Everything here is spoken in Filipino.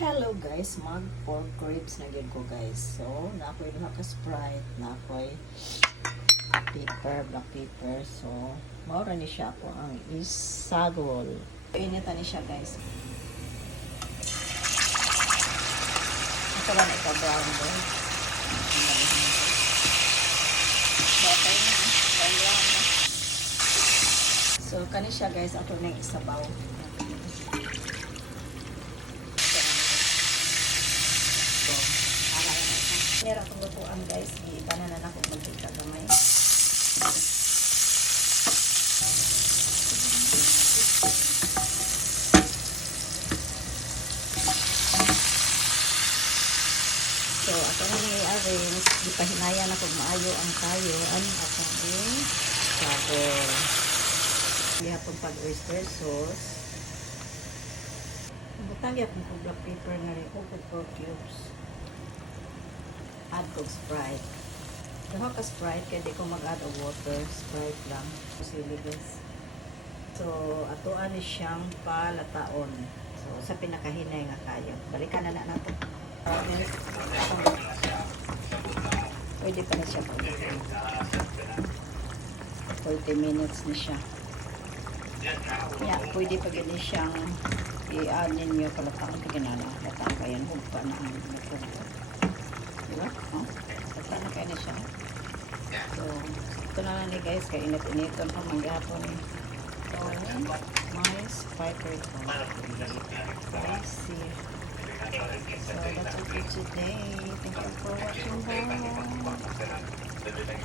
Hello guys, mag pork ribs na gyud ko guys. So, nakoy duha ka Sprite, nakoy black pepper. So, maura ni siya po ang isagol. Initan ni siya guys. Ito lang ito brown guys. Batay na, brown na. So, kani siya guys, ato nang isabaw. Meron akong lutuan guys, iibanan na ako magkita gamay. So, ako na i-arrange, ipahinayan ako maayo ang tayo, ang akong sabor. Ihapon pag oyster sauce. Butang akong black pepper na rin, pork cubes. Add ko Sprite. Daho ka Sprite, kaya di ko mag-add of water. Sprite lang. Sili guys. So, atoan ni siyang palataon. So, sa pinakahinay nga kayo. Balikan na natin. Pwede pa na siya. 40 minutes na siya. Yeah, pwede pa gani siyang i-add ninyo palataon. Kaganana. Lataan pa yan. Huwag pa na ang napunta. Diba? Oh, basta na kayo na siya. So, ito na lang ni guys, kaya init-initon pa manggapon. So, my spider ito. Spicy. So, that's all for today. Thank you for watching. Bye!